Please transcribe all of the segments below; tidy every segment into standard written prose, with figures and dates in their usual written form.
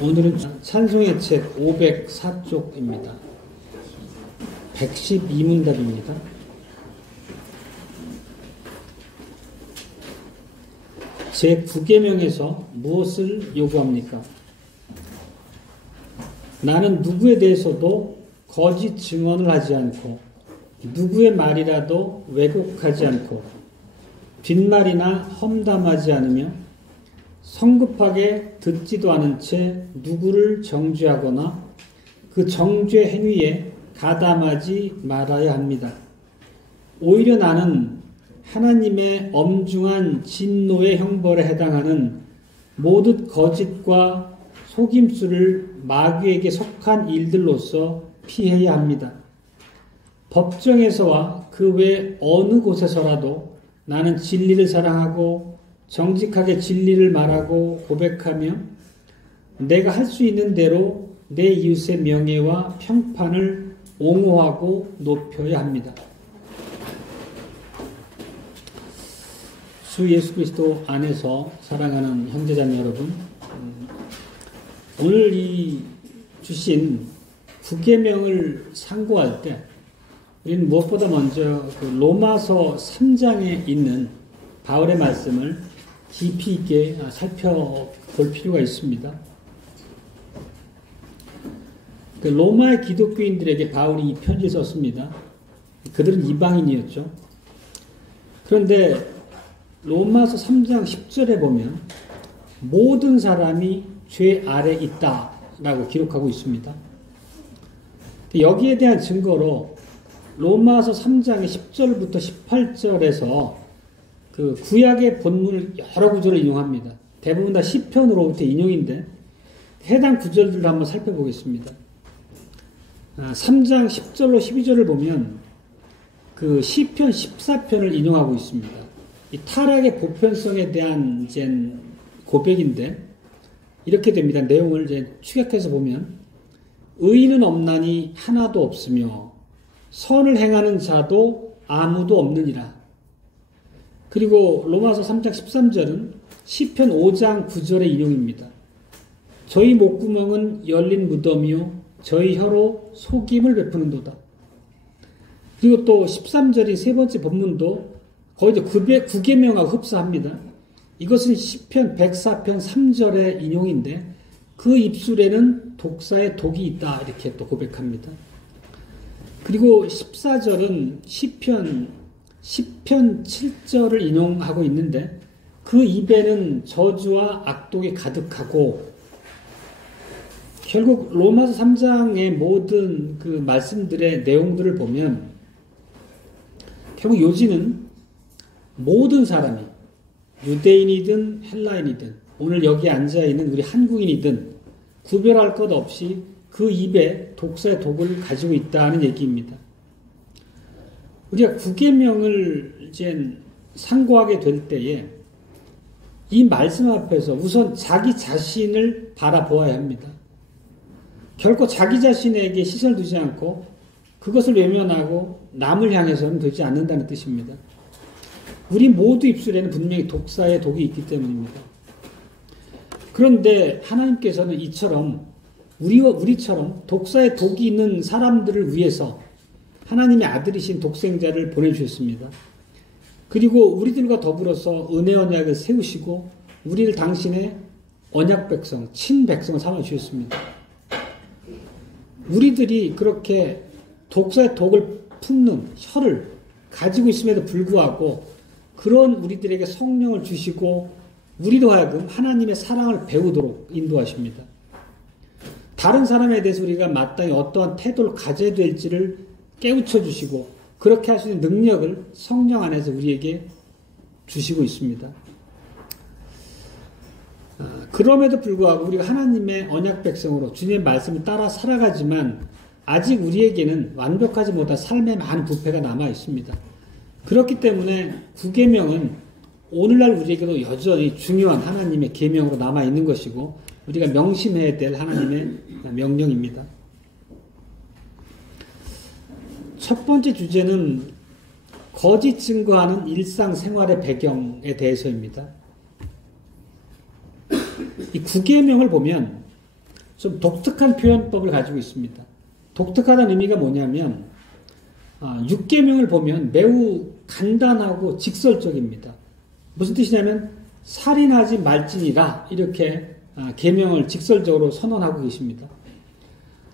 오늘은 찬송의 책 504쪽입니다. 112문답입니다. 제9계명에서 무엇을 요구합니까? 나는 누구에 대해서도 거짓 증언을 하지 않고 누구의 말이라도 왜곡하지 않고 뒷말이나 험담하지 않으며 성급하게 듣지도 않은 채 누구를 정죄하거나 그 정죄 행위에 가담하지 말아야 합니다. 오히려 나는 하나님의 엄중한 진노의 형벌에 해당하는 모든 거짓과 속임수를 마귀에게 속한 일들로서 피해야 합니다. 법정에서와 그 외 어느 곳에서라도 나는 진리를 사랑하고 정직하게 진리를 말하고 고백하며 내가 할 수 있는 대로 내 이웃의 명예와 평판을 옹호하고 높여야 합니다. 주 예수 그리스도 안에서 사랑하는 형제자매 여러분, 오늘 이 주신 9계명을 상고할 때 우리는 무엇보다 먼저 그 로마서 3장에 있는 바울의 말씀을 깊이 있게 살펴볼 필요가 있습니다. 그 로마의 기독교인들에게 바울이 이 편지를 썼습니다. 그들은 이방인이었죠. 그런데 로마서 3장 10절에 보면 모든 사람이 죄 아래 있다라고 기록하고 있습니다. 여기에 대한 증거로 로마서 3장의 10절부터 18절에서 그 구약의 본문을 여러 구절을 인용합니다. 대부분 다 시편으로부터 인용인데 해당 구절들을 한번 살펴보겠습니다. 3장 10절로 12절을 보면 그 시편 14편을 인용하고 있습니다. 이 타락의 보편성에 대한 이제 고백인데 이렇게 됩니다. 내용을 이제 축약해서 보면 의인은 없나니 하나도 없으며 선을 행하는 자도 아무도 없느니라. 그리고 로마서 3장 13절은 시편 5장 9절의 인용입니다. 저희 목구멍은 열린 무덤이요 저희 혀로 속임을 베푸는도다. 그리고 또 13절인 세 번째 본문도 거의 9계명하고 흡사합니다. 이것은 시편 104편 3절의 인용인데 그 입술에는 독사의 독이 있다 이렇게 또 고백합니다. 그리고 14절은 시편 10편 7절을 인용하고 있는데 그 입에는 저주와 악독이 가득하고 결국 로마서 3장의 모든 그 말씀들의 내용들을 보면 결국 요지는 모든 사람이 유대인이든 헬라인이든 오늘 여기 앉아있는 우리 한국인이든 구별할 것 없이 그 입에 독사의 독을 가지고 있다는 얘기입니다. 우리가 9계명을 이제 상고하게 될 때에 이 말씀 앞에서 우선 자기 자신을 바라보아야 합니다. 결코 자기 자신에게 시선을 두지 않고 그것을 외면하고 남을 향해서는 되지 않는다는 뜻입니다. 우리 모두 입술에는 분명히 독사의 독이 있기 때문입니다. 그런데 하나님께서는 이처럼 우리처럼 독사의 독이 있는 사람들을 위해서 하나님의 아들이신 독생자를 보내주셨습니다. 그리고 우리들과 더불어서 은혜 언약을 세우시고 우리를 당신의 언약 백성, 친백성을 삼아주셨습니다. 우리들이 그렇게 독사의 독을 품는 혀를 가지고 있음에도 불구하고 그런 우리들에게 성령을 주시고 우리로 하여금 하나님의 사랑을 배우도록 인도하십니다. 다른 사람에 대해서 우리가 마땅히 어떠한 태도를 가져야 될지를 깨우쳐 주시고 그렇게 할 수 있는 능력을 성령 안에서 우리에게 주시고 있습니다. 그럼에도 불구하고 우리가 하나님의 언약 백성으로 주님의 말씀을 따라 살아가지만 아직 우리에게는 완벽하지 못한 삶의 많은 부패가 남아 있습니다. 그렇기 때문에 9계명은 오늘날 우리에게도 여전히 중요한 하나님의 계명으로 남아 있는 것이고 우리가 명심해야 될 하나님의 명령입니다. 첫 번째 주제는 거짓 증거하는 일상생활의 배경에 대해서입니다. 이 9계명을 보면 좀 독특한 표현법을 가지고 있습니다. 독특하다는 의미가 뭐냐면 6계명을 보면 매우 간단하고 직설적입니다. 무슨 뜻이냐면 살인하지 말지니라 이렇게 계명을 직설적으로 선언하고 계십니다.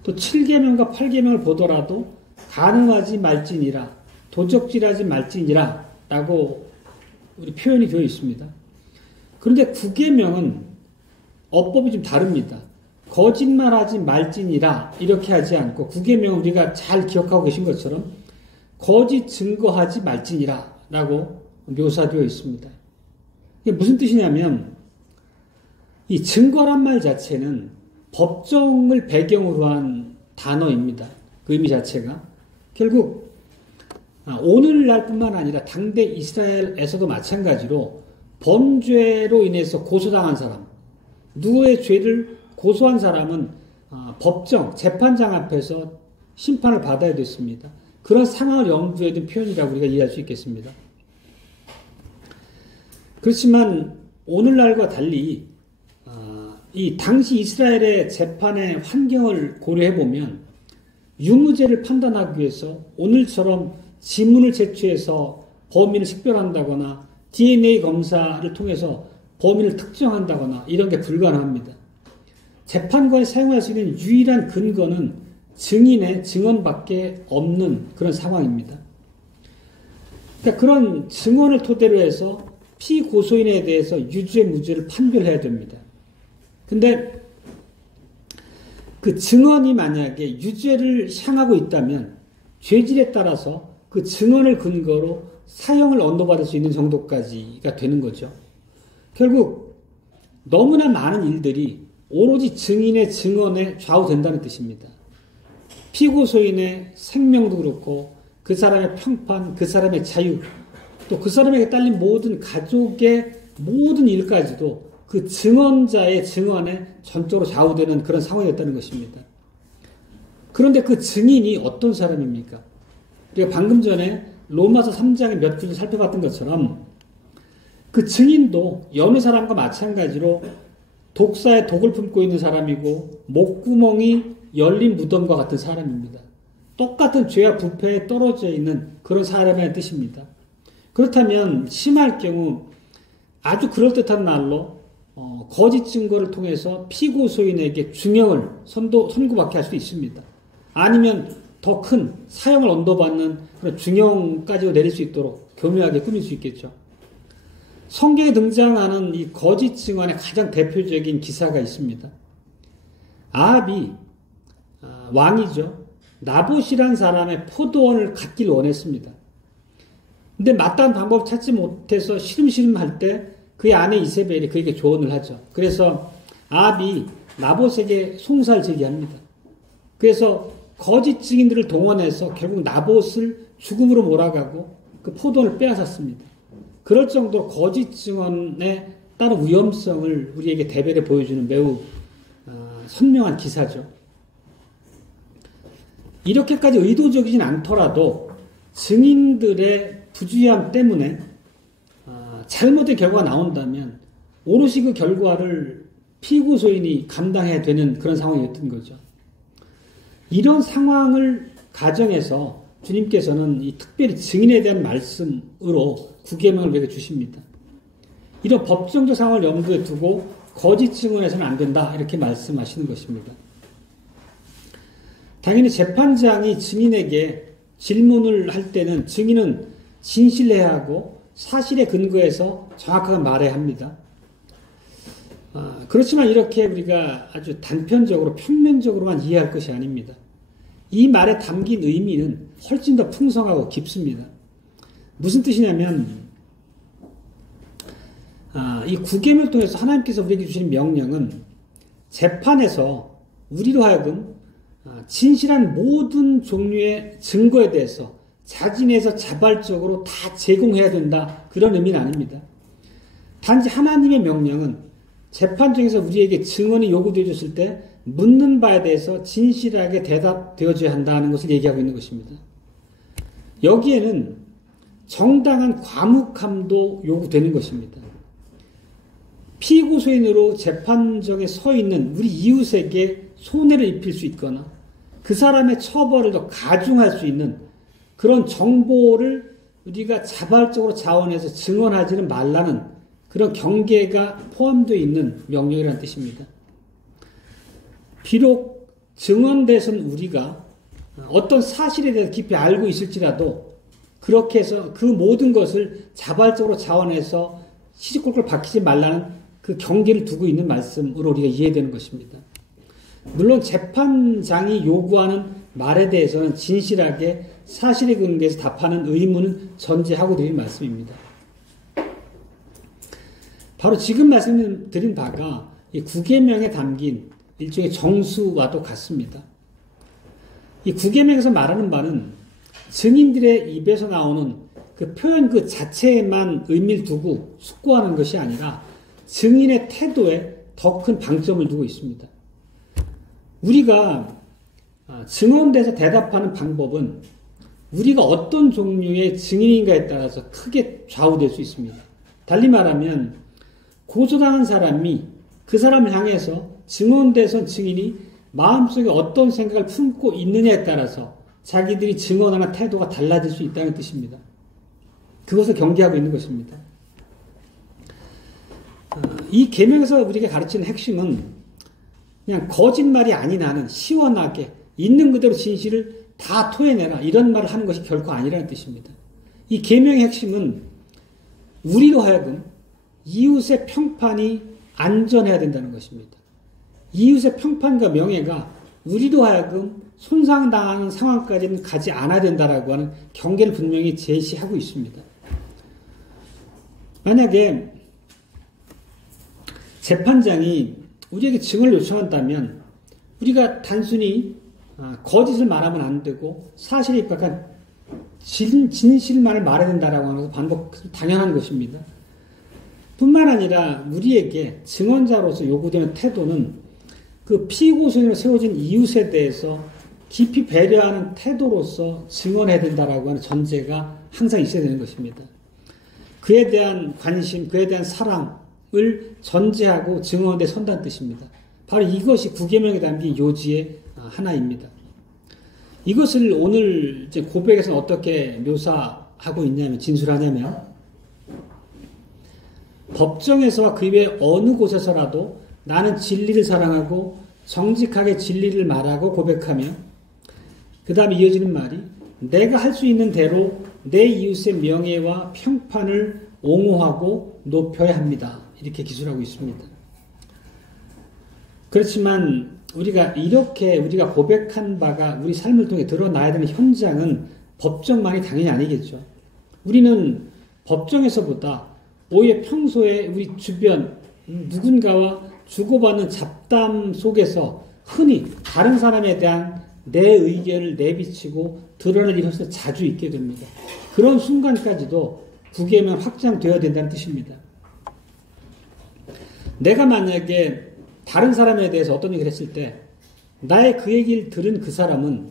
또 7계명과 8계명을 보더라도 간음하지 말지니라, 도적질하지 말지니라 라고 우리 표현이 되어 있습니다. 그런데 9계명은 어법이 좀 다릅니다. 거짓말하지 말지니라 이렇게 하지 않고 9계명은 우리가 잘 기억하고 계신 것처럼 거짓 증거하지 말지니라 라고 묘사되어 있습니다. 이게 무슨 뜻이냐면 이 증거란 말 자체는 법정을 배경으로 한 단어입니다. 그 의미 자체가 결국 오늘날뿐만 아니라 당대 이스라엘에서도 마찬가지로 범죄로 인해서 고소당한 사람, 누구의 죄를 고소한 사람은 법정, 재판장 앞에서 심판을 받아야 됐습니다. 그런 상황을 염두에 둔 표현이라고 우리가 이해할 수 있겠습니다. 그렇지만 오늘날과 달리 이 당시 이스라엘의 재판의 환경을 고려해보면 유무죄를 판단하기 위해서 오늘처럼 지문을 제출해서 범인을 식별한다거나 DNA 검사를 통해서 범인을 특정한다거나 이런 게 불가능합니다. 재판관이 사용할 수 있는 유일한 근거는 증인의 증언밖에 없는 그런 상황입니다. 그러니까 그런 증언을 토대로 해서 피고소인에 대해서 유죄, 무죄를 판별해야 됩니다. 근데 그 증언이 만약에 유죄를 향하고 있다면 죄질에 따라서 그 증언을 근거로 사형을 언도받을 수 있는 정도까지가 되는 거죠. 결국 너무나 많은 일들이 오로지 증인의 증언에 좌우된다는 뜻입니다. 피고소인의 생명도 그렇고 그 사람의 평판, 그 사람의 자유, 또 그 사람에게 딸린 모든 가족의 모든 일까지도 그 증언자의 증언에 전적으로 좌우되는 그런 상황이었다는 것입니다. 그런데 그 증인이 어떤 사람입니까? 우리가 방금 전에 로마서 3장의 몇 구절 살펴봤던 것처럼 그 증인도 여느 사람과 마찬가지로 독사의 독을 품고 있는 사람이고 목구멍이 열린 무덤과 같은 사람입니다. 똑같은 죄와 부패에 떨어져 있는 그런 사람의 뜻입니다. 그렇다면 심할 경우 아주 그럴듯한 말로 거짓 증거를 통해서 피고소인에게 중형을 선고받게 할 수도 있습니다. 아니면 더 큰 사형을 언도받는 그런 중형까지 내릴 수 있도록 교묘하게 꾸밀 수 있겠죠. 성경에 등장하는 이 거짓 증언의 가장 대표적인 기사가 있습니다. 아합이 왕이죠. 나봇이란 사람의 포도원을 갖기를 원했습니다. 근데 마땅한 방법을 찾지 못해서 시름시름 할 때 그의 아내 이세벨이 그에게 조언을 하죠. 그래서 아합이 나봇에게 송사를 제기합니다. 그래서 거짓 증인들을 동원해서 결국 나봇을 죽음으로 몰아가고 그 포도원을 빼앗았습니다. 그럴 정도로 거짓 증언에 따른 위험성을 우리에게 대별해 보여주는 매우 선명한 기사죠. 이렇게까지 의도적이진 않더라도 증인들의 부주의함 때문에 잘못된 결과가 나온다면 오롯이 그 결과를 피고소인이 감당해야 되는 그런 상황이었던 거죠. 이런 상황을 가정해서 주님께서는 이 특별히 증인에 대한 말씀으로 9계명을 우리에게 주십니다. 이런 법정적 상황을 염두에 두고 거짓 증언해서는 안 된다 이렇게 말씀하시는 것입니다. 당연히 재판장이 증인에게 질문을 할 때는 증인은 진실해야 하고 사실에 근거해서 정확하게 말해야 합니다. 그렇지만 이렇게 우리가 아주 단편적으로 평면적으로만 이해할 것이 아닙니다. 이 말에 담긴 의미는 훨씬 더 풍성하고 깊습니다. 무슨 뜻이냐면 이 9계명을 통해서 하나님께서 우리에게 주신 명령은 재판에서 우리로 하여금 진실한 모든 종류의 증거에 대해서 자진해서 자발적으로 다 제공해야 된다 그런 의미는 아닙니다. 단지 하나님의 명령은 재판정에서 우리에게 증언이 요구되어졌을 때 묻는 바에 대해서 진실하게 대답되어져야 한다는 것을 얘기하고 있는 것입니다. 여기에는 정당한 과묵함도 요구되는 것입니다. 피고소인으로 재판정에 서 있는 우리 이웃에게 손해를 입힐 수 있거나 그 사람의 처벌을 더 가중할 수 있는 그런 정보를 우리가 자발적으로 자원해서 증언하지는 말라는 그런 경계가 포함되어 있는 명령이라는 뜻입니다. 비록 증언대선 우리가 어떤 사실에 대해서 깊이 알고 있을지라도 그렇게 해서 그 모든 것을 자발적으로 자원해서 시시콜콜 밝히지 말라는 그 경계를 두고 있는 말씀으로 우리가 이해되는 것입니다. 물론 재판장이 요구하는 말에 대해서는 진실하게 사실에 근거해서 답하는 의무는 전제하고 드린 말씀입니다. 바로 지금 말씀드린 바가 이 구계명에 담긴 일종의 정수와도 같습니다. 이 구계명에서 말하는 바는 증인들의 입에서 나오는 그 표현 그 자체에만 의미를 두고 숙고하는 것이 아니라 증인의 태도에 더 큰 방점을 두고 있습니다. 우리가 증언대에서 대답하는 방법은 우리가 어떤 종류의 증인인가에 따라서 크게 좌우될 수 있습니다. 달리 말하면 고소당한 사람이 그 사람을 향해서 증언대선 증인이 마음속에 어떤 생각을 품고 있느냐에 따라서 자기들이 증언하는 태도가 달라질 수 있다는 뜻입니다. 그것을 경계하고 있는 것입니다. 이 계명에서 우리가 가르치는 핵심은 그냥 거짓말이 아닌 한은 시원하게 있는 그대로 진실을 다 토해내라 이런 말을 하는 것이 결코 아니라는 뜻입니다. 이 계명의 핵심은 우리로 하여금 이웃의 평판이 안전해야 된다는 것입니다. 이웃의 평판과 명예가 우리로 하여금 손상당하는 상황까지는 가지 않아야 된다라고 하는 경계를 분명히 제시하고 있습니다. 만약에 재판장이 우리에게 증언을 요청한다면 우리가 단순히 거짓을 말하면 안 되고 사실에 입각한 진실만을 말해야 된다라고 하는 것은 반복 당연한 것입니다. 뿐만 아니라 우리에게 증언자로서 요구되는 태도는 그 피고소인으로 세워진 이웃에 대해서 깊이 배려하는 태도로서 증언해야 된다라고 하는 전제가 항상 있어야 되는 것입니다. 그에 대한 관심, 그에 대한 사랑을 전제하고 증언에 선다는 뜻입니다. 바로 이것이 구계명에 담긴 요지의 하나입니다. 이것을 오늘 이제 고백에서는 어떻게 묘사하고 있냐면, 진술하냐면, 법정에서와 그 외 어느 곳에서라도 나는 진리를 사랑하고 정직하게 진리를 말하고 고백하며, 그 다음에 이어지는 말이 내가 할 수 있는 대로 내 이웃의 명예와 평판을 옹호하고 높여야 합니다. 이렇게 기술하고 있습니다. 그렇지만 우리가 고백한 바가 우리 삶을 통해 드러나야 되는 현장은 법정만이 당연히 아니겠죠. 우리는 법정에서보다 오히려 평소에 우리 주변 누군가와 주고받는 잡담 속에서 흔히 다른 사람에 대한 내 의견을 내비치고 드러낼 일이 훨씬 자주 있게 됩니다. 그런 순간까지도 구계명 확장되어야 된다는 뜻입니다. 내가 만약에 다른 사람에 대해서 어떤 얘기를 했을 때 나의 그 얘기를 들은 그 사람은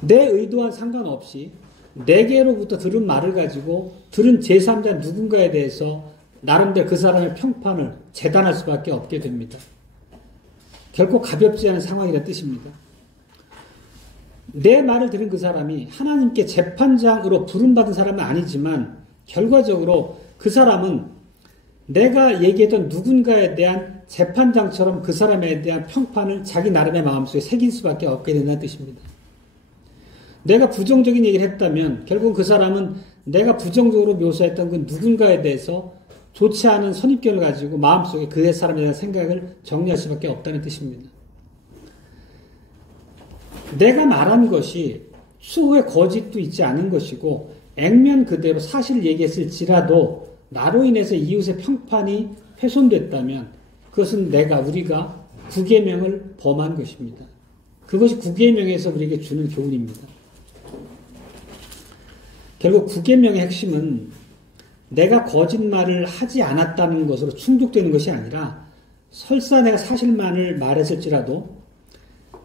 내 의도와 상관없이 내게로부터 들은 말을 가지고 들은 제3자 누군가에 대해서 나름대로 그 사람의 평판을 재단할 수밖에 없게 됩니다. 결코 가볍지 않은 상황이라는 뜻입니다. 내 말을 들은 그 사람이 하나님께 재판장으로 부름받은 사람은 아니지만 결과적으로 그 사람은 내가 얘기했던 누군가에 대한 재판장처럼 그 사람에 대한 평판을 자기 나름의 마음속에 새길 수밖에 없게 된다는 뜻입니다. 내가 부정적인 얘기를 했다면 결국 그 사람은 내가 부정적으로 묘사했던 그 누군가에 대해서 좋지 않은 선입견을 가지고 마음속에 그 사람에 대한 생각을 정리할 수밖에 없다는 뜻입니다. 내가 말한 것이 추후에 거짓도 있지 않은 것이고 액면 그대로 사실을 얘기했을지라도 나로 인해서 이웃의 평판이 훼손됐다면 그것은 우리가 구계명을 범한 것입니다. 그것이 구계명에서 우리에게 주는 교훈입니다. 결국 구계명의 핵심은 내가 거짓말을 하지 않았다는 것으로 충족되는 것이 아니라 설사 내가 사실만을 말했을지라도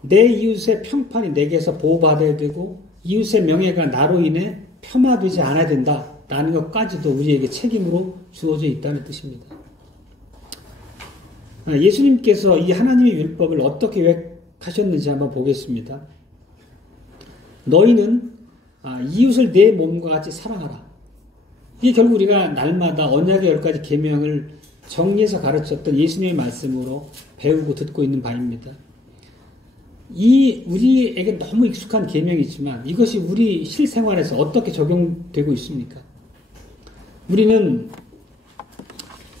내 이웃의 평판이 내게서 보호받아야 되고 이웃의 명예가 나로 인해 폄하되지 않아야 된다라는 것까지도 우리에게 책임으로 주어져 있다는 뜻입니다. 예수님께서 이 하나님의 율법을 어떻게 요약하셨는지 한번 보겠습니다. 너희는 이웃을 내 몸과 같이 사랑하라. 이게 결국 우리가 날마다 언약의 10가지 계명을 정리해서 가르쳤던 예수님의 말씀으로 배우고 듣고 있는 바입니다. 우리에게 너무 익숙한 계명이지만 이것이 우리 실생활에서 어떻게 적용되고 있습니까? 우리는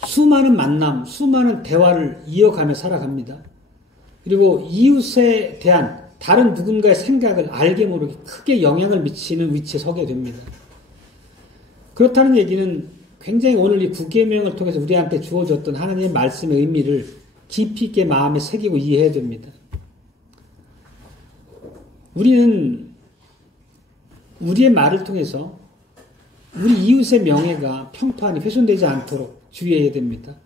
수많은 만남, 수많은 대화를 이어가며 살아갑니다. 그리고 이웃에 대한 다른 누군가의 생각을 알게 모르게 크게 영향을 미치는 위치에 서게 됩니다. 그렇다는 얘기는 굉장히 오늘 이 9계명을 통해서 우리한테 주어졌던 하나님의 말씀의 의미를 깊이 있게 마음에 새기고 이해해야 됩니다. 우리는 우리의 말을 통해서 우리 이웃의 명예가 평판이 훼손되지 않도록 주의해야 됩니다.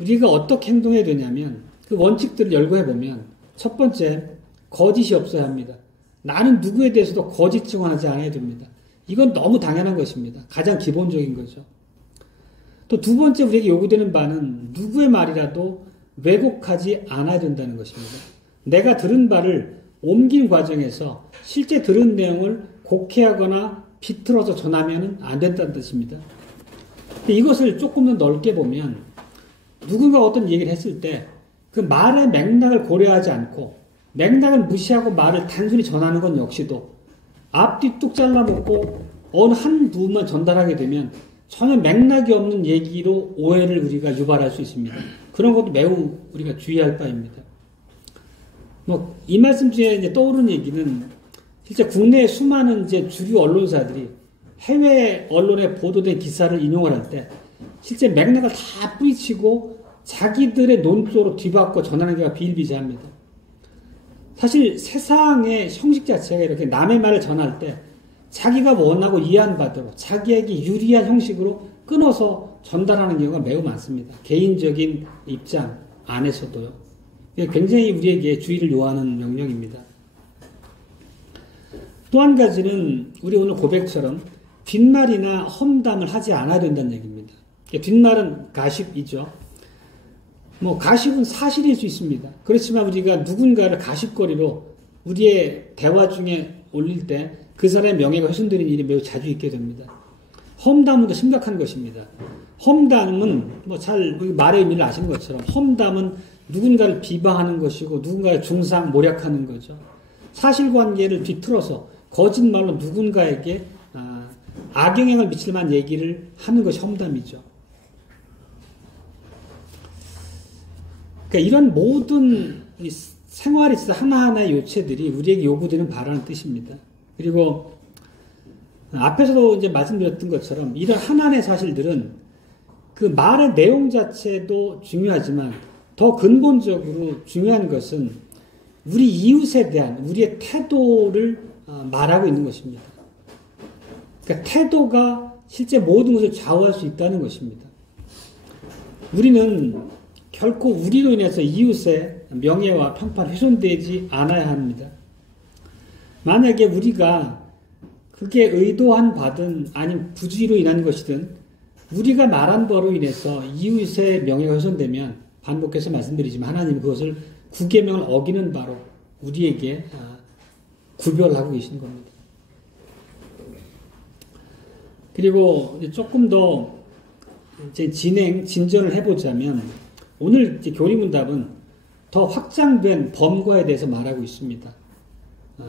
우리가 어떻게 행동해야 되냐면 그 원칙들을 열거해보면 첫 번째, 거짓이 없어야 합니다. 나는 누구에 대해서도 거짓 증언하지 않아야 됩니다. 이건 너무 당연한 것입니다. 가장 기본적인 거죠. 또 두 번째 우리에게 요구되는 바는 누구의 말이라도 왜곡하지 않아야 된다는 것입니다. 내가 들은 바를 옮긴 과정에서 실제 들은 내용을 곡해하거나 비틀어서 전하면 안 된다는 뜻입니다. 이것을 조금 더 넓게 보면 누군가 어떤 얘기를 했을 때 그 말의 맥락을 고려하지 않고 맥락을 무시하고 말을 단순히 전하는 건 역시도 앞뒤 뚝 잘라먹고 어느 한 부분만 전달하게 되면 전혀 맥락이 없는 얘기로 오해를 우리가 유발할 수 있습니다. 그런 것도 매우 우리가 주의할 바입니다. 이 말씀 중에 이제 떠오르는 얘기는 실제 국내의 수많은 이제 주류 언론사들이 해외 언론에 보도된 기사를 인용을 할 때 실제 맥락을 다 뿌리치고 자기들의 논조로 뒤바꿔 전하는 경우가 비일비재합니다. 사실 세상의 형식 자체가 이렇게 남의 말을 전할 때 자기가 원하고 이해한 바대로 자기에게 유리한 형식으로 끊어서 전달하는 경우가 매우 많습니다. 개인적인 입장 안에서도요. 굉장히 우리에게 주의를 요하는 명령입니다. 또 한 가지는 우리 오늘 고백처럼 뒷말이나 험담을 하지 않아야 된다는 얘기입니다. 뒷말은 가십이죠. 가십은 사실일 수 있습니다. 그렇지만 우리가 누군가를 가십거리로 우리의 대화 중에 올릴 때 그 사람의 명예가 훼손되는 일이 매우 자주 있게 됩니다. 험담은 더 심각한 것입니다. 험담은 말의 의미를 아시는 것처럼 험담은 누군가를 비방하는 것이고 누군가의 중상 모략하는 거죠. 사실관계를 뒤틀어서 거짓말로 누군가에게 악영향을 미칠 만한 얘기를 하는 것이 험담이죠. 그러니까 이런 모든 생활에 있어서 하나하나의 요체들이 우리에게 요구되는 바라는 뜻입니다. 그리고 앞에서도 이제 말씀드렸던 것처럼 이런 하나하나의 사실들은 그 말의 내용 자체도 중요하지만 더 근본적으로 중요한 것은 우리 이웃에 대한 우리의 태도를 말하고 있는 것입니다. 그러니까 태도가 실제 모든 것을 좌우할 수 있다는 것입니다. 우리는 결코 우리로 인해서 이웃의 명예와 평판 훼손되지 않아야 합니다. 만약에 우리가 그게 의도한 바든 아니면 부주의로 인한 것이든 우리가 말한 바로 인해서 이웃의 명예가 훼손되면 반복해서 말씀드리지만 하나님은 그것을 9계명을 어기는 바로 우리에게 구별하고 계시는 겁니다. 그리고 조금 더 진전을 해보자면 오늘 교리문답은 더 확장된 범과에 대해서 말하고 있습니다.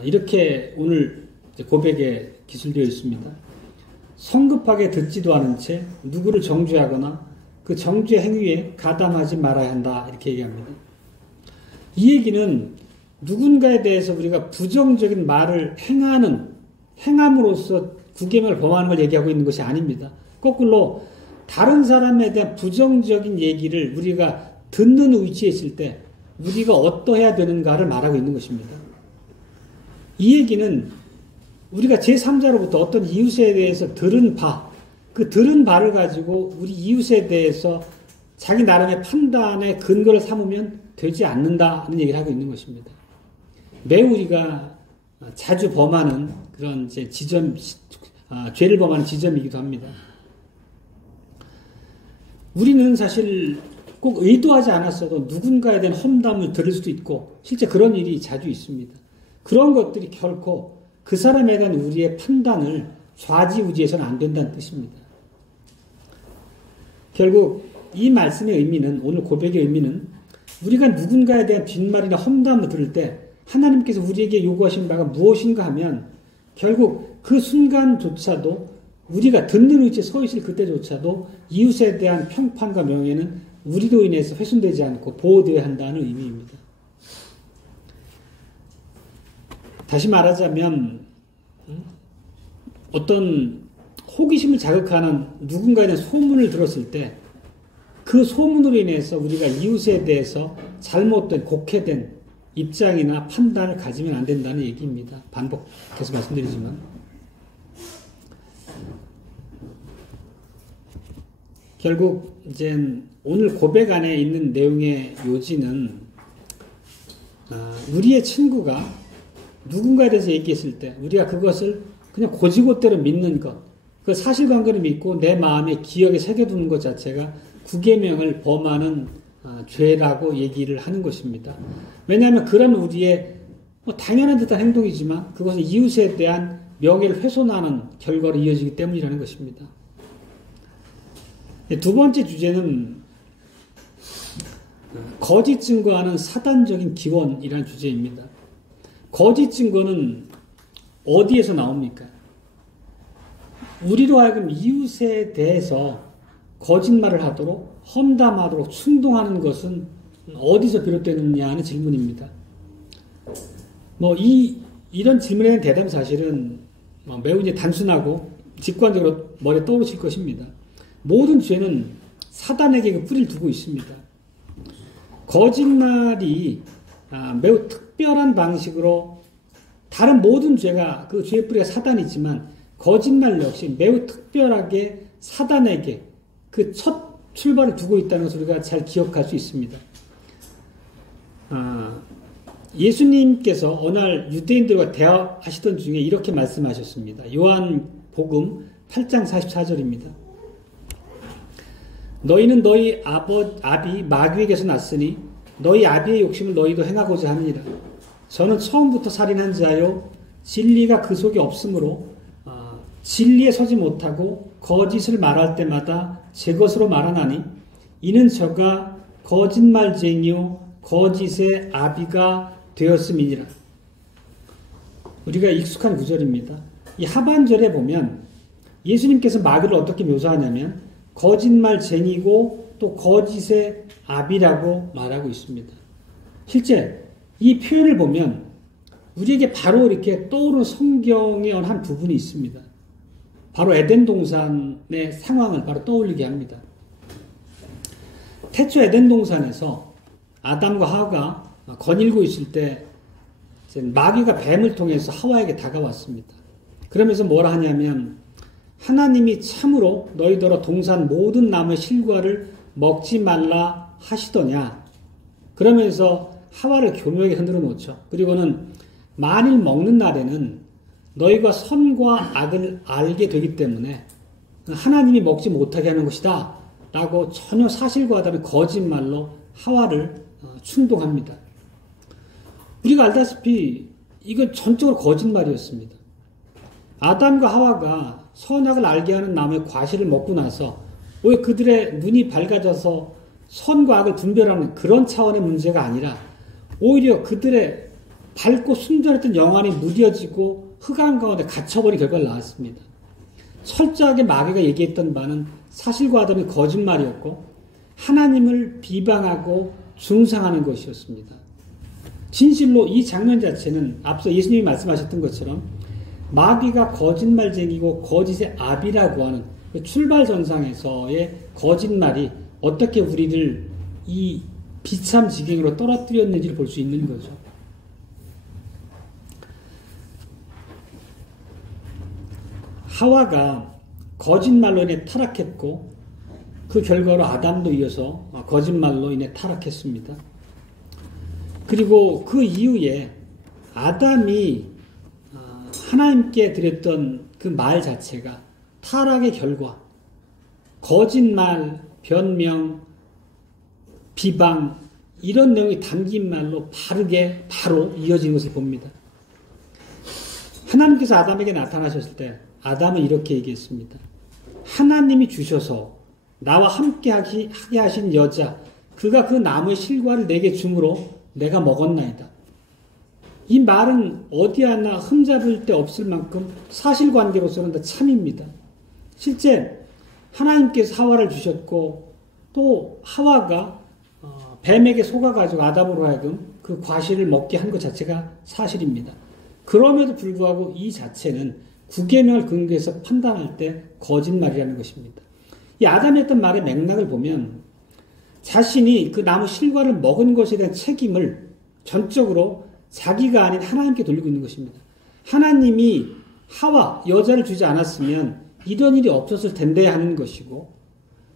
이렇게 오늘 고백에 기술되어 있습니다. 성급하게 듣지도 않은 채 누구를 정죄하거나 그 정죄 행위에 가담하지 말아야 한다. 이렇게 얘기합니다. 이 얘기는 누군가에 대해서 우리가 부정적인 말을 행함으로써 9계명을 범하는 걸 얘기하고 있는 것이 아닙니다. 거꾸로 다른 사람에 대한 부정적인 얘기를 우리가 듣는 위치에 있을 때 우리가 어떠해야 되는가를 말하고 있는 것입니다. 이 얘기는 우리가 제3자로부터 어떤 이웃에 대해서 들은 바를 가지고 우리 이웃에 대해서 자기 나름의 판단의 근거를 삼으면 되지 않는다는 얘기를 하고 있는 것입니다. 매우 우리가 자주 범하는 그런 죄를 범하는 지점이기도 합니다. 우리는 사실 꼭 의도하지 않았어도 누군가에 대한 험담을 들을 수도 있고 실제 그런 일이 자주 있습니다. 그런 것들이 결코 그 사람에 대한 우리의 판단을 좌지우지해서는 안 된다는 뜻입니다. 결국 이 말씀의 의미는, 오늘 고백의 의미는 우리가 누군가에 대한 뒷말이나 험담을 들을 때 하나님께서 우리에게 요구하신 바가 무엇인가 하면 결국 그 순간조차도 우리가 듣는 위치에 서 있을 그때조차도 이웃에 대한 평판과 명예는 우리로 인해서 훼손되지 않고 보호되어야 한다는 의미입니다. 다시 말하자면 어떤 호기심을 자극하는 누군가에 대한 소문을 들었을 때 그 소문으로 인해서 우리가 이웃에 대해서 잘못된 곡해된 입장이나 판단을 가지면 안 된다는 얘기입니다. 반복해서 말씀드리지만 결국 이제 오늘 고백 안에 있는 내용의 요지는 우리의 친구가 누군가에 대해서 얘기했을 때 우리가 그것을 그냥 고지고대로 믿는 것, 그 사실관계를 믿고 내 마음에 기억에 새겨두는 것 자체가 구계명을 범하는 죄라고 얘기를 하는 것입니다. 왜냐하면 그런 우리의 당연한 듯한 행동이지만 그것은 이웃에 대한 명예를 훼손하는 결과로 이어지기 때문이라는 것입니다. 두 번째 주제는 거짓 증거하는 사단적인 기원이라는 주제입니다. 거짓 증거는 어디에서 나옵니까? 우리로 하여금 이웃에 대해서 거짓말을 하도록 험담하도록 충동하는 것은 어디서 비롯되느냐는 질문입니다. 이런 질문에 대한 대답은 사실은 매우 이제 단순하고 직관적으로 머리에 떠오르실 것입니다. 모든 죄는 사단에게 그 뿌리를 두고 있습니다. 거짓말이 매우 특별한 방식으로 다른 모든 죄가 그 죄의 뿌리가 사단이지만 거짓말 역시 매우 특별하게 사단에게 그 첫 출발을 두고 있다는 것을 우리가 잘 기억할 수 있습니다. 예수님께서 어느 날 유대인들과 대화하시던 중에 이렇게 말씀하셨습니다. 요한복음 8장 44절입니다. 너희는 너희 아비 마귀에게서 났으니 너희 아비의 욕심을 너희도 행하고자 하느니라. 저는 처음부터 살인한 자요 진리가 그 속에 없으므로 진리에 서지 못하고 거짓을 말할 때마다 제 것으로 말하나니 이는 저가 거짓말쟁이요 거짓의 아비가 되었음이니라. 우리가 익숙한 구절입니다. 이 하반절에 보면 예수님께서 마귀를 어떻게 묘사하냐면 거짓말쟁이고 또 거짓의 아비라고 말하고 있습니다. 실제 이 표현을 보면 우리에게 바로 이렇게 떠오르는 성경의 한 부분이 있습니다. 바로 에덴 동산의 상황을 바로 떠올리게 합니다. 태초 에덴 동산에서 아담과 하와가 거닐고 있을 때 마귀가 뱀을 통해서 하와에게 다가왔습니다. 그러면서 뭐라 하냐면 하나님이 참으로 너희더러 동산 모든 나무의 실과를 먹지 말라 하시더냐. 그러면서 하와를 교묘하게 흔들어 놓죠. 그리고는 만일 먹는 날에는 너희가 선과 악을 알게 되기 때문에 하나님이 먹지 못하게 하는 것이다 라고 전혀 사실과 다른 거짓말로 하와를 충동합니다. 우리가 알다시피 이건 전적으로 거짓말이었습니다. 아담과 하와가 선악을 알게 하는 나무의 과실을 먹고 나서 왜 그들의 눈이 밝아져서 선과 악을 분별하는 그런 차원의 문제가 아니라 오히려 그들의 밝고 순전했던 영안이 무뎌지고 흑암 가운데 갇혀버린 결과를 낳았습니다. 철저하게 마귀가 얘기했던 바는 사실과 다른 거짓말이었고 하나님을 비방하고 중상하는 것이었습니다. 진실로 이 장면 자체는 앞서 예수님이 말씀하셨던 것처럼 마귀가 거짓말쟁이고 거짓의 아비라고 하는 그 출발전상에서의 거짓말이 어떻게 우리를 이 비참지경으로 떨어뜨렸는지를 볼 수 있는 거죠. 하와가 거짓말로 인해 타락했고 그 결과로 아담도 이어서 거짓말로 인해 타락했습니다. 그리고 그 이후에 아담이 하나님께 드렸던 그 말 자체가 타락의 결과, 거짓말, 변명, 비방, 이런 내용이 담긴 말로 바로 이어진 것을 봅니다. 하나님께서 아담에게 나타나셨을 때 아담은 이렇게 얘기했습니다. 하나님이 주셔서 나와 함께 하게 하신 여자, 그가 그 나무의 실과를 내게 주므로 내가 먹었나이다. 이 말은 어디 하나 흠잡을 데 없을 만큼 사실관계로서는 다 참입니다. 실제 하나님께서 하와를 주셨고 또 하와가 뱀에게 속아가지고 아담으로 하여금 그 과실을 먹게 한 것 자체가 사실입니다. 그럼에도 불구하고 이 자체는 구계명을 근거해서 판단할 때 거짓말이라는 것입니다. 이 아담이 했던 말의 맥락을 보면 자신이 그 나무 실과를 먹은 것에 대한 책임을 전적으로 자기가 아닌 하나님께 돌리고 있는 것입니다. 하나님이 하와, 여자를 주지 않았으면 이런 일이 없었을 텐데 하는 것이고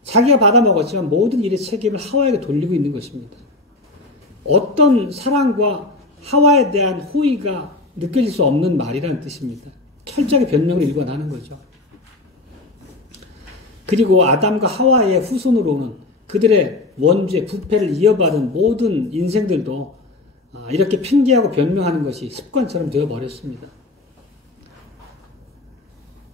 자기가 받아먹었지만 모든 일의 책임을 하와에게 돌리고 있는 것입니다. 어떤 사랑과 하와에 대한 호의가 느껴질 수 없는 말이라는 뜻입니다. 철저하게 변명을 일관하는 거죠. 그리고 아담과 하와의 후손으로는 그들의 원죄, 부패를 이어받은 모든 인생들도 이렇게 핑계하고 변명하는 것이 습관처럼 되어버렸습니다.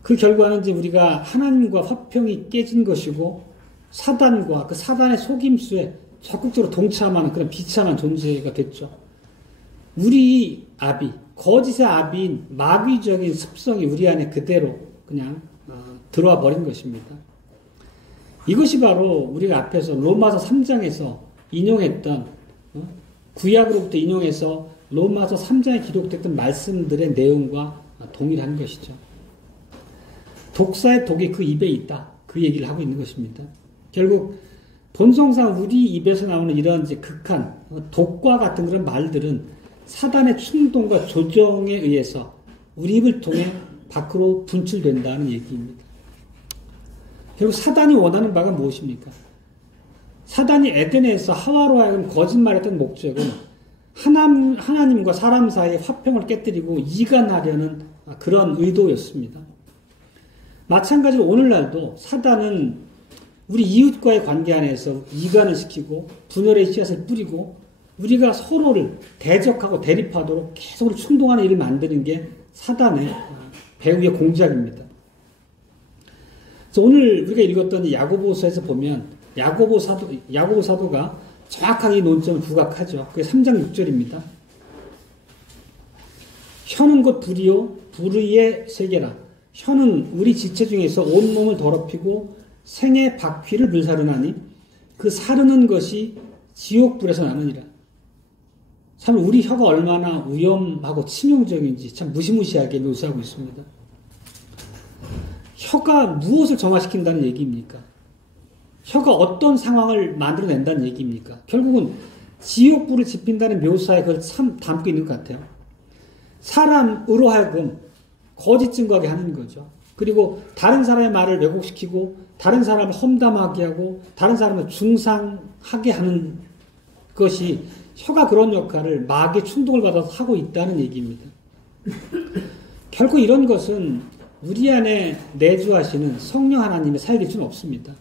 그 결과는 이제 우리가 하나님과 화평이 깨진 것이고 사단과 그 사단의 속임수에 적극적으로 동참하는 그런 비참한 존재가 됐죠. 우리 아비, 거짓의 아비인 마귀적인 습성이 우리 안에 그대로 그냥 들어와 버린 것입니다. 이것이 바로 우리가 앞에서 로마서 3장에서 인용했던 구약으로부터 인용해서 로마서 3장에 기록됐던 말씀들의 내용과 동일한 것이죠. 독사의 독이 그 입에 있다. 그 얘기를 하고 있는 것입니다. 결국 본성상 우리 입에서 나오는 이런 이제 극한 독과 같은 그런 말들은 사단의 충동과 조정에 의해서 우리 입을 통해 밖으로 분출된다는 얘기입니다. 결국 사단이 원하는 바가 무엇입니까? 사단이 에덴에서 하와로 하여금 거짓말했던 목적은 하나님과 사람 사이의 화평을 깨뜨리고 이간하려는 그런 의도였습니다. 마찬가지로 오늘날도 사단은 우리 이웃과의 관계 안에서 이간을 시키고 분열의 씨앗을 뿌리고 우리가 서로를 대적하고 대립하도록 계속 충동하는 일을 만드는 게 사단의 배후의 공작입니다. 그래서 오늘 우리가 읽었던 야고보서에서 보면 야고보 사도가 정확하게 이 논점을 부각하죠. 그게 3장 6절입니다. 혀는 곧 불이요 불의의 세계라. 혀는 우리 지체 중에서 온몸을 더럽히고 생의 바퀴를 불사르나니 그 사르는 것이 지옥불에서 나느니라. 참 우리 혀가 얼마나 위험하고 치명적인지 참 무시무시하게 묘사하고 있습니다. 혀가 무엇을 정화시킨다는 얘기입니까? 혀가 어떤 상황을 만들어낸다는 얘기입니까? 결국은 지옥불을 지핀다는 묘사에 그걸 참 담고 있는 것 같아요. 사람으로 하여금 거짓 증거하게 하는 거죠. 그리고 다른 사람의 말을 왜곡시키고 다른 사람을 험담하게 하고 다른 사람을 중상하게 하는 것이 혀가 그런 역할을 마귀의 충동을 받아서 하고 있다는 얘기입니다. 결코 이런 것은 우리 안에 내주하시는 성령 하나님의 사역일 수는 없습니다.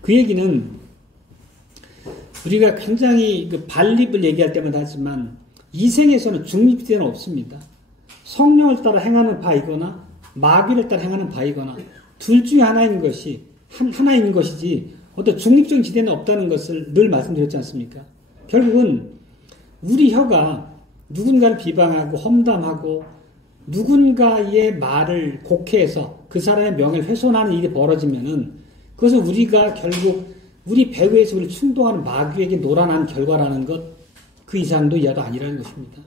그 얘기는 우리가 굉장히 그 반립을 얘기할 때마다 하지만 이 생에서는 중립되는 없습니다. 성령을 따라 행하는 바이거나 마귀를 따라 행하는 바이거나 둘 중에 하나인 것이지 어떤 중립적인 지대는 없다는 것을 늘 말씀드렸지 않습니까? 결국은 우리 혀가 누군가를 비방하고 험담하고 누군가의 말을 곡해해서 그 사람의 명예를 훼손하는 일이 벌어지면은 그것은 우리가 결국 우리 배후에서 우리를 충동하는 마귀에게 노란한 결과라는 것 그 이상도 이하도 아니라는 것입니다.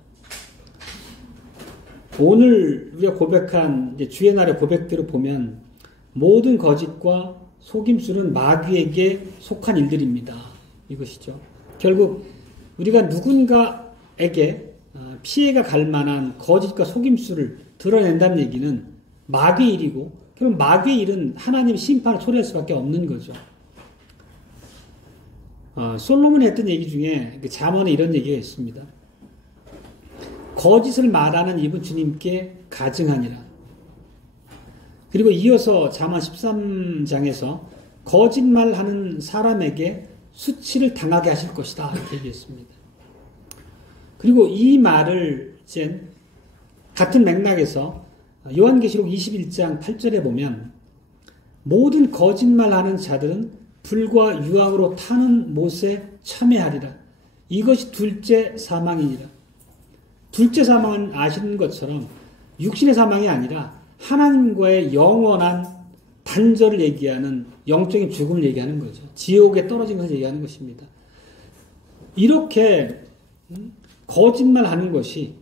오늘 우리가 고백한 주의 날의 고백대로 보면 모든 거짓과 속임수는 마귀에게 속한 일들입니다. 이것이죠. 결국 우리가 누군가에게 피해가 갈 만한 거짓과 속임수를 드러낸다는 얘기는 마귀의 일이고 결국 마귀의 일은 하나님의 심판을 초래할 수밖에 없는 거죠. 솔로몬이 했던 얘기 중에 잠언에 이런 얘기가 있습니다. 거짓을 말하는 입은 주님께 가증하니라. 그리고 이어서 잠언 13장에서 거짓말하는 사람에게 수치를 당하게 하실 것이다. 이렇게 얘기했습니다. 그리고 이 말을 이제 같은 맥락에서 요한계시록 21장 8절에 보면 모든 거짓말하는 자들은 불과 유황으로 타는 못에 참여하리라. 이것이 둘째 사망이니라. 둘째 사망은 아시는 것처럼 육신의 사망이 아니라 하나님과의 영원한 단절을 얘기하는 영적인 죽음을 얘기하는 거죠. 지옥에 떨어진 것을 얘기하는 것입니다. 이렇게 거짓말하는 것이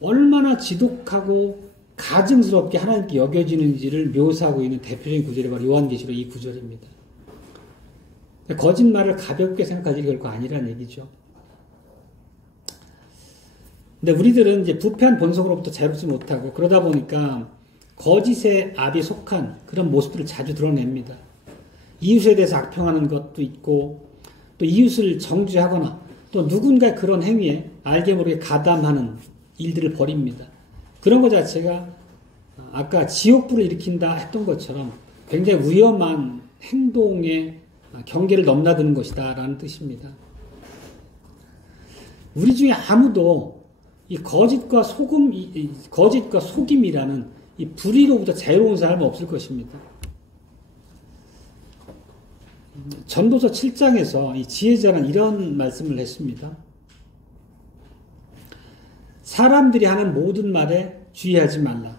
얼마나 지독하고 가증스럽게 하나님께 여겨지는지를 묘사하고 있는 대표적인 구절이 바로 요한계시록 이 구절입니다. 거짓말을 가볍게 생각할 일이 결코 아니라는 얘기죠. 근데 우리들은 이제 부패한 본성으로부터 자유롭지 못하고 그러다 보니까 거짓의 압에 속한 그런 모습들을 자주 드러냅니다. 이웃에 대해서 악평하는 것도 있고 또 이웃을 정죄하거나 또 누군가의 그런 행위에 알게 모르게 가담하는 일들을 벌입니다. 그런 것 자체가 아까 지옥불을 일으킨다 했던 것처럼 굉장히 위험한 행동의 경계를 넘나드는 것이다 라는 뜻입니다. 우리 중에 아무도 이 거짓과 속임이라는 이 불의로부터 자유로운 사람은 없을 것입니다. 전도서 7장에서 이 지혜자는 이런 말씀을 했습니다. 사람들이 하는 모든 말에 주의하지 말라.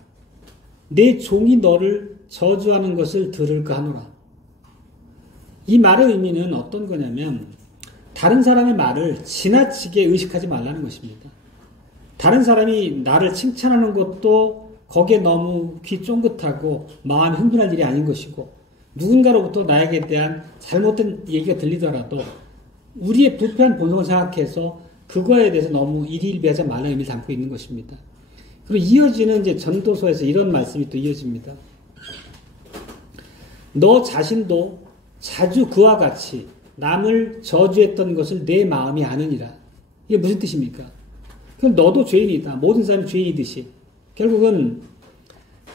내 종이 너를 저주하는 것을 들을까 하노라. 이 말의 의미는 어떤 거냐면 다른 사람의 말을 지나치게 의식하지 말라는 것입니다. 다른 사람이 나를 칭찬하는 것도 거기에 너무 귀 쫑긋하고 마음이 흥분할 일이 아닌 것이고 누군가로부터 나에게 대한 잘못된 얘기가 들리더라도 우리의 부패한 본성을 생각해서 그거에 대해서 너무 일희일비하지 말라는 의미를 담고 있는 것입니다. 그리고 이어지는 이제 전도서에서 이런 말씀이 또 이어집니다. 너 자신도 자주 그와 같이 남을 저주했던 것을 내 마음이 아느니라. 이게 무슨 뜻입니까? 그럼 너도 죄인이다. 모든 사람이 죄인이듯이. 결국은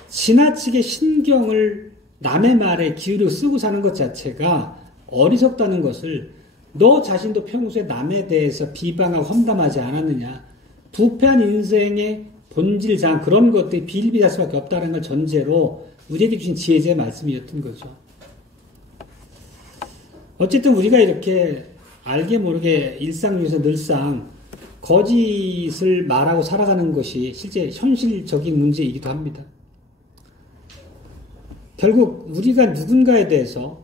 지나치게 신경을 남의 말에 기울여 쓰고 사는 것 자체가 어리석다는 것을 너 자신도 평소에 남에 대해서 비방하고 험담하지 않았느냐. 부패한 인생의 본질상 그런 것들이 비일비할 수밖에 없다는 걸 전제로 우리에게 주신 지혜자의 말씀이었던 거죠. 어쨌든 우리가 이렇게 알게 모르게 일상 중에서 늘상 거짓을 말하고 살아가는 것이 실제 현실적인 문제이기도 합니다. 결국 우리가 누군가에 대해서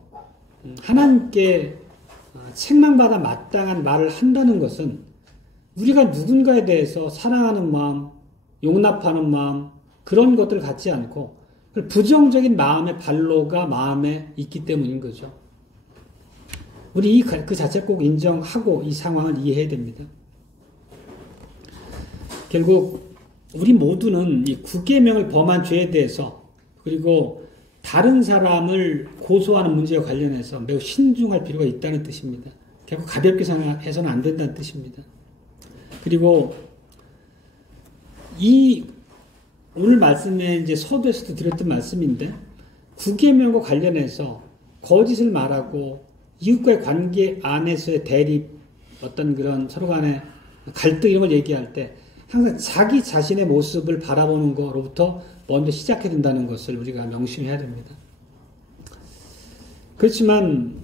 하나님께 책망받아 마땅한 말을 한다는 것은 우리가 누군가에 대해서 사랑하는 마음, 용납하는 마음 그런 것들을 갖지 않고 부정적인 마음의 발로가 마음에 있기 때문인 거죠. 우리 그 자체 꼭 인정하고 이 상황을 이해해야 됩니다. 결국 우리 모두는 이 9계명을 범한 죄에 대해서 그리고 다른 사람을 고소하는 문제와 관련해서 매우 신중할 필요가 있다는 뜻입니다. 결국 가볍게 생각해서는 안 된다는 뜻입니다. 그리고 이 오늘 말씀에 이제 서두에서도 드렸던 말씀인데 9계명과 관련해서 거짓을 말하고 이웃과의 관계 안에서의 대립, 어떤 그런 서로 간의 갈등 이런 걸 얘기할 때 항상 자기 자신의 모습을 바라보는 것으로부터 먼저 시작해야 된다는 것을 우리가 명심해야 됩니다. 그렇지만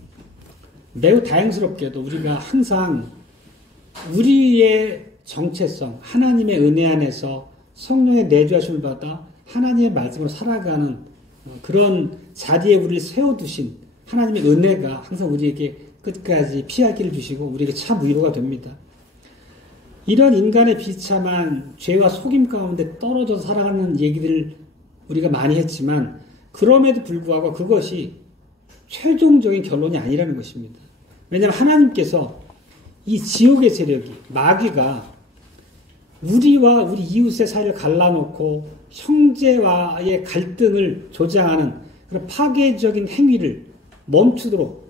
매우 다행스럽게도 우리가 항상 우리의 정체성, 하나님의 은혜 안에서 성령의 내주하심을 받아 하나님의 말씀으로 살아가는 그런 자리에 우리를 세워두신 하나님의 은혜가 항상 우리에게 끝까지 피할 길을 주시고 우리에게 참 위로가 됩니다. 이런 인간의 비참한 죄와 속임 가운데 떨어져서 살아가는 얘기들을 우리가 많이 했지만 그럼에도 불구하고 그것이 최종적인 결론이 아니라는 것입니다. 왜냐하면 하나님께서 이 지옥의 세력이 마귀가 우리와 우리 이웃의 사이를 갈라놓고 형제와의 갈등을 조장하는 그런 파괴적인 행위를 멈추도록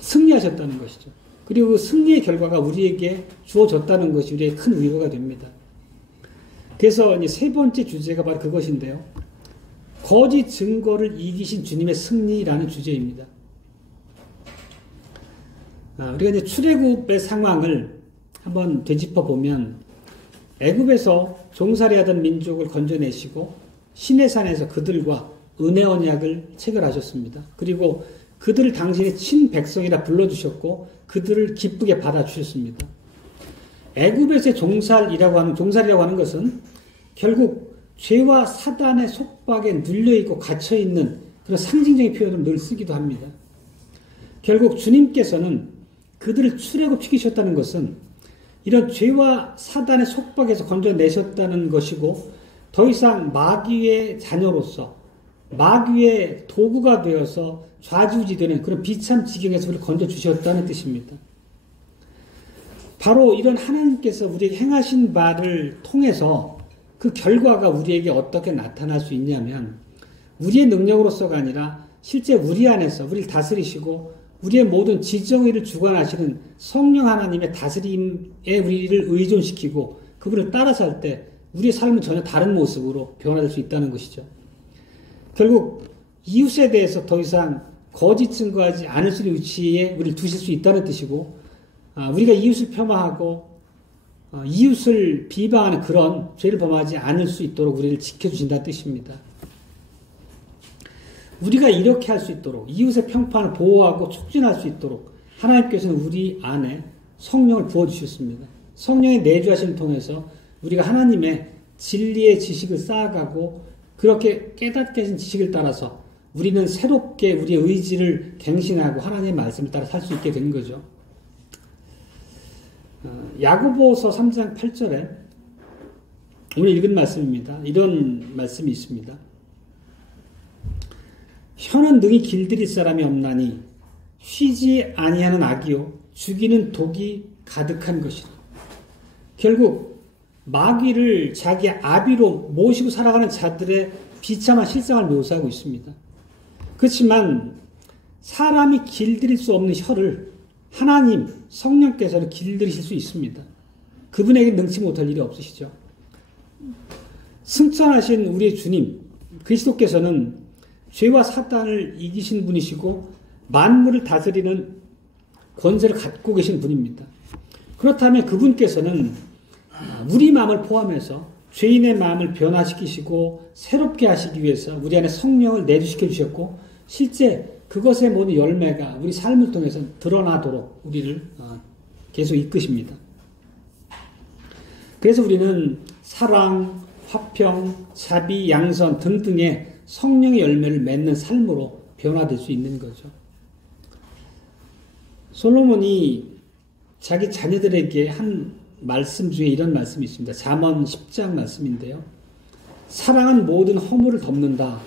승리하셨다는 것이죠. 그리고 그 승리의 결과가 우리에게 주어졌다는 것이 우리에게 큰 위로가 됩니다. 그래서 이제 세 번째 주제가 바로 그것인데요. 거짓 증거를 이기신 주님의 승리라는 주제입니다. 우리가 이제 출애굽의 상황을 한번 되짚어 보면 애굽에서 종살이하던 민족을 건져내시고 시내산에서 그들과 은혜 언약을 체결하셨습니다. 그리고 그들을 당신의 친백성이라 불러주셨고 그들을 기쁘게 받아주셨습니다. 애굽에서의 종살이라고 하는 것은 결국 죄와 사단의 속박에 눌려있고 갇혀있는 그런 상징적인 표현을 늘 쓰기도 합니다. 결국 주님께서는 그들을 출애굽시키셨다는 것은 이런 죄와 사단의 속박에서 건져내셨다는 것이고 더 이상 마귀의 자녀로서 마귀의 도구가 되어서 좌지우지되는 그런 비참 지경에서 우리를 건져주셨다는 뜻입니다. 바로 이런 하나님께서 우리에게 행하신 바를 통해서 그 결과가 우리에게 어떻게 나타날 수 있냐면 우리의 능력으로서가 아니라 실제 우리 안에서 우리를 다스리시고 우리의 모든 지정의를 주관하시는 성령 하나님의 다스림에 우리를 의존시키고 그분을 따라서 할 때 우리의 삶은 전혀 다른 모습으로 변화될 수 있다는 것이죠. 결국 이웃에 대해서 더 이상 거짓 증거하지 않을 수 있는 위치에 우리를 두실 수 있다는 뜻이고 우리가 이웃을 폄하하고 이웃을 비방하는 그런 죄를 범하지 않을 수 있도록 우리를 지켜주신다는 뜻입니다. 우리가 이렇게 할 수 있도록 이웃의 평판을 보호하고 촉진할 수 있도록 하나님께서는 우리 안에 성령을 부어주셨습니다. 성령의 내주하심을 통해서 우리가 하나님의 진리의 지식을 쌓아가고 그렇게 깨닫게 하신 지식을 따라서 우리는 새롭게 우리의 의지를 갱신하고 하나님의 말씀을 따라 살 수 있게 되는 거죠. 야고보서 3장 8절에 오늘 읽은 말씀입니다. 이런 말씀이 있습니다. 혀는 능히 길들일 사람이 없나니 쉬지 아니하는 악이요 죽이는 독이 가득한 것이라. 결국 마귀를 자기 아비로 모시고 살아가는 자들의 비참한 실상을 묘사하고 있습니다. 그렇지만 사람이 길들일 수 없는 혀를 하나님, 성령께서는 길들이실 수 있습니다. 그분에게 능치 못할 일이 없으시죠. 승천하신 우리의 주님, 그리스도께서는 죄와 사단을 이기신 분이시고 만물을 다스리는 권세를 갖고 계신 분입니다. 그렇다면 그분께서는 우리 마음을 포함해서 죄인의 마음을 변화시키시고 새롭게 하시기 위해서 우리 안에 성령을 내주시켜 주셨고 실제 그것의 모든 열매가 우리 삶을 통해서 드러나도록 우리를 계속 이끄십니다. 그래서 우리는 사랑, 화평, 자비, 양선 등등의 성령의 열매를 맺는 삶으로 변화될 수 있는 거죠. 솔로몬이 자기 자녀들에게 한 말씀 중에 이런 말씀이 있습니다. 잠언 10장 말씀인데요. 사랑은 모든 허물을 덮는다.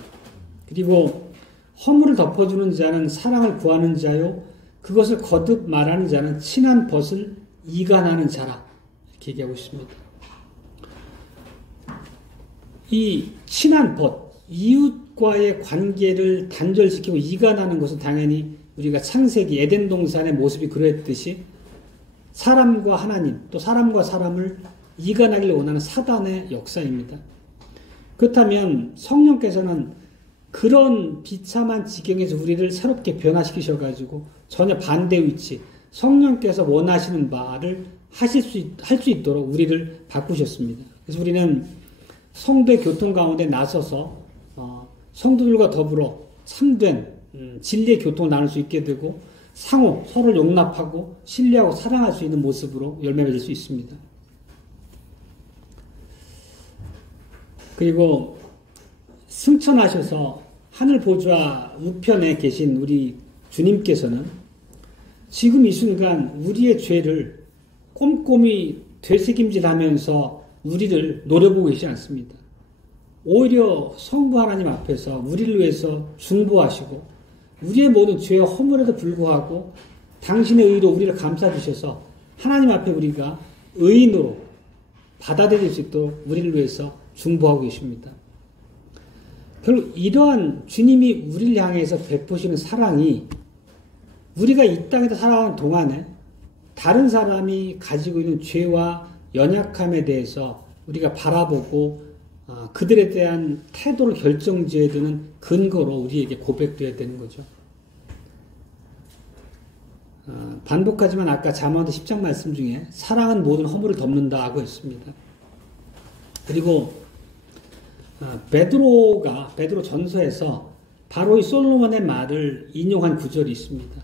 그리고 허물을 덮어주는 자는 사랑을 구하는 자요. 그것을 거듭 말하는 자는 친한 벗을 이간하는 자라. 이렇게 얘기하고 있습니다. 이 친한 벗, 이웃과의 관계를 단절시키고 이간하는 것은 당연히 우리가 창세기 에덴 동산의 모습이 그랬듯이 사람과 하나님 또 사람과 사람을 이간하기를 원하는 사단의 역사입니다. 그렇다면 성령께서는 그런 비참한 지경에서 우리를 새롭게 변화시키셔가지고 전혀 반대 위치 성령께서 원하시는 바를 할 수 있도록 우리를 바꾸셨습니다. 그래서 우리는 성도의 교통 가운데 나서서 성도들과 더불어 참된 진리의 교통을 나눌 수 있게 되고 상호 서로를 용납하고 신뢰하고 사랑할 수 있는 모습으로 열매 맺을 수 있습니다. 그리고 승천하셔서 하늘 보좌 우편에 계신 우리 주님께서는 지금 이 순간 우리의 죄를 꼼꼼히 되새김질하면서 우리를 노려보고 계시지 않습니다. 오히려 성부 하나님 앞에서 우리를 위해서 중보하시고 우리의 모든 죄와 허물에도 불구하고 당신의 의로 우리를 감싸주셔서 하나님 앞에 우리가 의인으로 받아들일 수 있도록 우리를 위해서 중보하고 계십니다. 결국 이러한 주님이 우리를 향해서 베푸시는 사랑이 우리가 이 땅에서 살아가는 동안에 다른 사람이 가지고 있는 죄와 연약함에 대해서 우리가 바라보고 그들에 대한 태도를 결정지어야 되는 근거로 우리에게 고백되어야 되는 거죠. 반복하지만 아까 잠언 10장 말씀 중에 사랑은 모든 허물을 덮는다 하고 있습니다. 그리고 베드로 전서에서 바로 이 솔로몬의 말을 인용한 구절이 있습니다.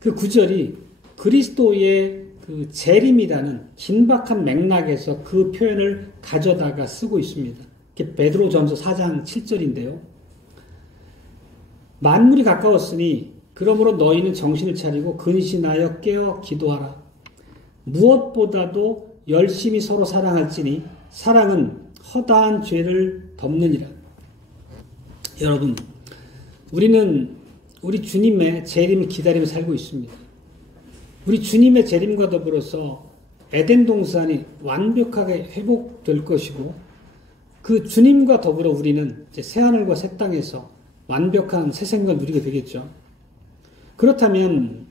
그 구절이 그리스도의 그 재림이라는 긴박한 맥락에서 그 표현을 가져다가 쓰고 있습니다. 베드로 전서 4장 7절인데요. 만물이 가까웠으니 그러므로 너희는 정신을 차리고 근신하여 깨어 기도하라. 무엇보다도 열심히 서로 사랑할지니 사랑은 허다한 죄를 덮느니라. 여러분, 우리는 우리 주님의 재림을 기다리며 살고 있습니다. 우리 주님의 재림과 더불어서 에덴 동산이 완벽하게 회복될 것이고 그 주님과 더불어 우리는 이제 새하늘과 새 땅에서 완벽한 새 생각을 누리게 되겠죠. 그렇다면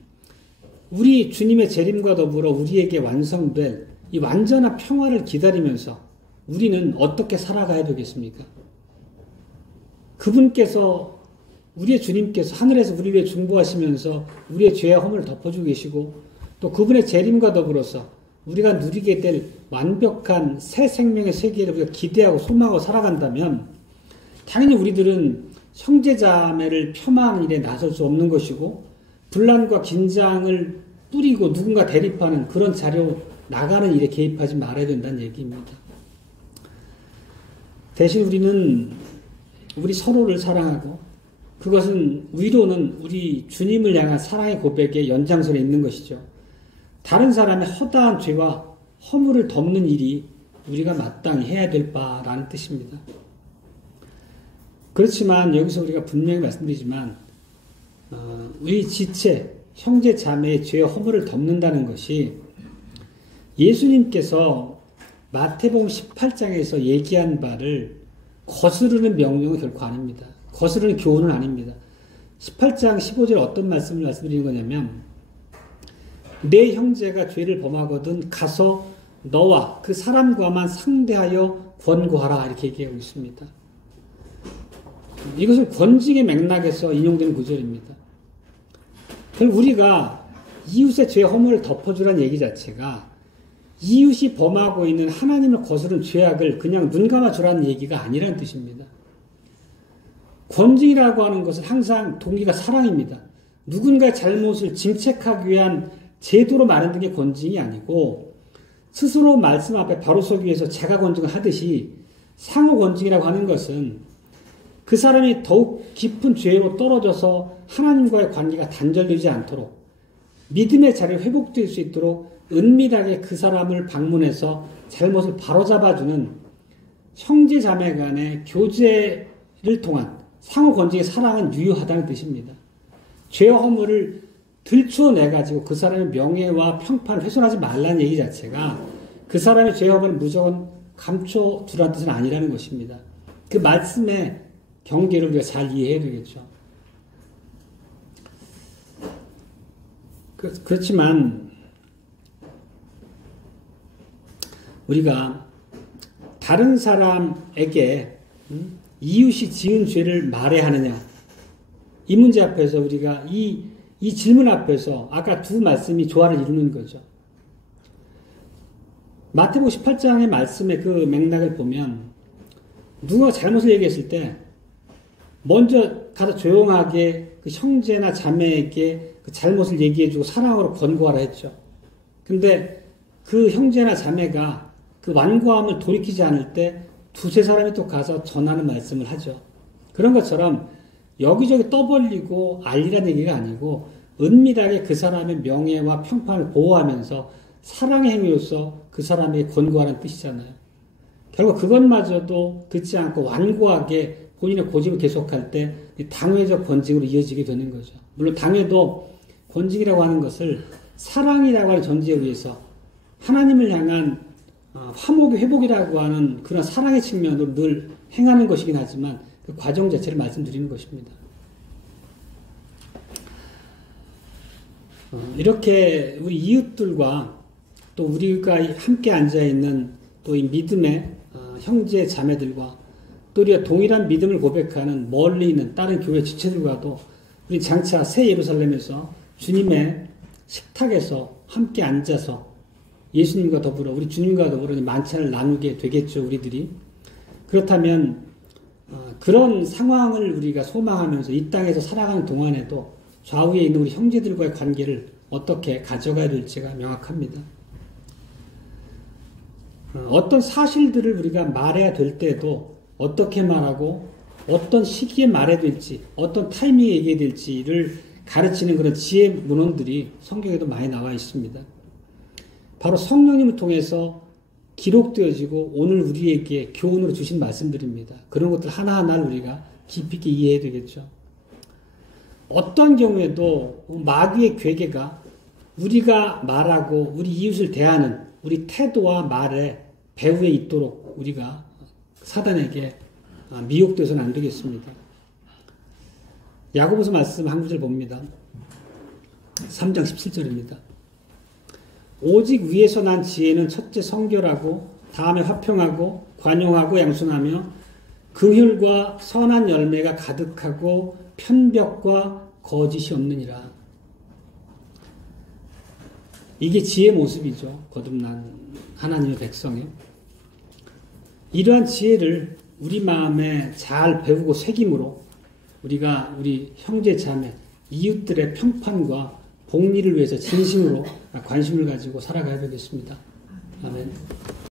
우리 주님의 재림과 더불어 우리에게 완성될 이 완전한 평화를 기다리면서 우리는 어떻게 살아가야 되겠습니까? 그분께서 우리의 주님께서 하늘에서 우리 위해 중보하시면서 우리의 죄와 허물을 덮어주고 계시고 또 그분의 재림과 더불어서 우리가 누리게 될 완벽한 새 생명의 세계를 우리가 기대하고 소망하고 살아간다면 당연히 우리들은 형제자매를 폄하하는 일에 나설 수 없는 것이고 분란과 긴장을 뿌리고 누군가 대립하는 그런 자료 나가는 일에 개입하지 말아야 된다는 얘기입니다. 대신 우리는 우리 서로를 사랑하고 그것은 위로는 우리 주님을 향한 사랑의 고백의 연장선에 있는 것이죠. 다른 사람의 허다한 죄와 허물을 덮는 일이 우리가 마땅히 해야 될 바라는 뜻입니다. 그렇지만 여기서 우리가 분명히 말씀드리지만 우리 지체, 형제 자매의 죄와 허물을 덮는다는 것이 예수님께서 마태복음 18장에서 얘기한 바를 거스르는 명령은 결코 아닙니다. 거스르는 교훈은 아닙니다. 18장 15절에 어떤 말씀을 말씀드리는 거냐면 내 형제가 죄를 범하거든 가서 너와 그 사람과만 상대하여 권고하라 이렇게 얘기하고 있습니다. 이것은 권징의 맥락에서 인용되는 구절입니다. 결국 우리가 이웃의 죄 허물을 덮어주라는 얘기 자체가 이웃이 범하고 있는 하나님을 거스른 죄악을 그냥 눈 감아주라는 얘기가 아니라는 뜻입니다. 권징이라고 하는 것은 항상 동기가 사랑입니다. 누군가의 잘못을 징책하기 위한 제도로 마련된 게 권징이 아니고 스스로 말씀 앞에 바로 서기 위해서 자가 권징을 하듯이 상호 권징이라고 하는 것은 그 사람이 더욱 깊은 죄로 떨어져서 하나님과의 관계가 단절되지 않도록 믿음의 자리를 회복될 수 있도록 은밀하게 그 사람을 방문해서 잘못을 바로잡아주는 형제 자매 간의 교제를 통한 상호 권징의 사랑은 유효하다는 뜻입니다. 죄와 허물을 들춰내가지고 그 사람의 명예와 평판을 훼손하지 말라는 얘기 자체가 그 사람의 죄와 허물을 무조건 감춰두라는 뜻은 아니라는 것입니다. 그 말씀의 경계를 우리가 잘 이해해야 되겠죠. 그렇지만 우리가 다른 사람에게 이웃이 지은 죄를 말해야 하느냐 이 문제 앞에서 우리가 이 질문 앞에서 아까 두 말씀이 조화를 이루는 거죠. 마태복음 18장의 말씀의 그 맥락을 보면 누가 잘못을 얘기했을 때 먼저 가서 조용하게 그 형제나 자매에게 그 잘못을 얘기해주고 사랑으로 권고하라 했죠. 근데 그 형제나 자매가 그 완고함을 돌이키지 않을 때 두세 사람이 또 가서 전하는 말씀을 하죠. 그런 것처럼 여기저기 떠벌리고 알리라는 얘기가 아니고 은밀하게 그 사람의 명예와 평판을 보호하면서 사랑의 행위로서 그 사람에게 권고하는 뜻이잖아요. 결국 그것마저도 듣지 않고 완고하게 본인의 고집을 계속할 때 당회적 권징으로 이어지게 되는 거죠. 물론 당회도 권징이라고 하는 것을 사랑이라고 하는 전제에 의해서 하나님을 향한 화목의 회복이라고 하는 그런 사랑의 측면으로 늘 행하는 것이긴 하지만 그 과정 자체를 말씀드리는 것입니다. 이렇게 우리 이웃들과 또 우리가 함께 앉아있는 또 이 믿음의 형제 자매들과 또 우리가 동일한 믿음을 고백하는 멀리 있는 다른 교회 지체들과도 우리 장차 새 예루살렘에서 주님의 식탁에서 함께 앉아서 예수님과 더불어 우리 주님과 더불어 만찬을 나누게 되겠죠. 우리들이. 그렇다면 그런 상황을 우리가 소망하면서 이 땅에서 살아가는 동안에도 좌우에 있는 우리 형제들과의 관계를 어떻게 가져가야 될지가 명확합니다. 어떤 사실들을 우리가 말해야 될 때도 어떻게 말하고 어떤 시기에 말해야 될지 어떤 타이밍에 얘기해야 될지를 가르치는 그런 지혜 문헌들이 성경에도 많이 나와 있습니다. 바로 성령님을 통해서 기록되어지고 오늘 우리에게 교훈으로 주신 말씀들입니다. 그런 것들 하나하나를 우리가 깊이 있게 이해해야 되겠죠. 어떤 경우에도 마귀의 괴계가 우리가 말하고 우리 이웃을 대하는 우리 태도와 말에 배후에 있도록 우리가 사단에게 미혹되어서는 안 되겠습니다. 야고보서 말씀 한 구절 봅니다. 3장 17절입니다. 오직 위에서 난 지혜는 첫째 성결하고 다음에 화평하고 관용하고 양순하며 긍휼과 선한 열매가 가득하고 편벽과 거짓이 없느니라. 이게 지혜의 모습이죠. 거듭난 하나님의 백성이. 이러한 지혜를 우리 마음에 잘 배우고 새김으로 우리가 우리 형제 자매, 이웃들의 평판과 복리를 위해서 진심으로 관심을 가지고 살아가야 되겠습니다. 아멘.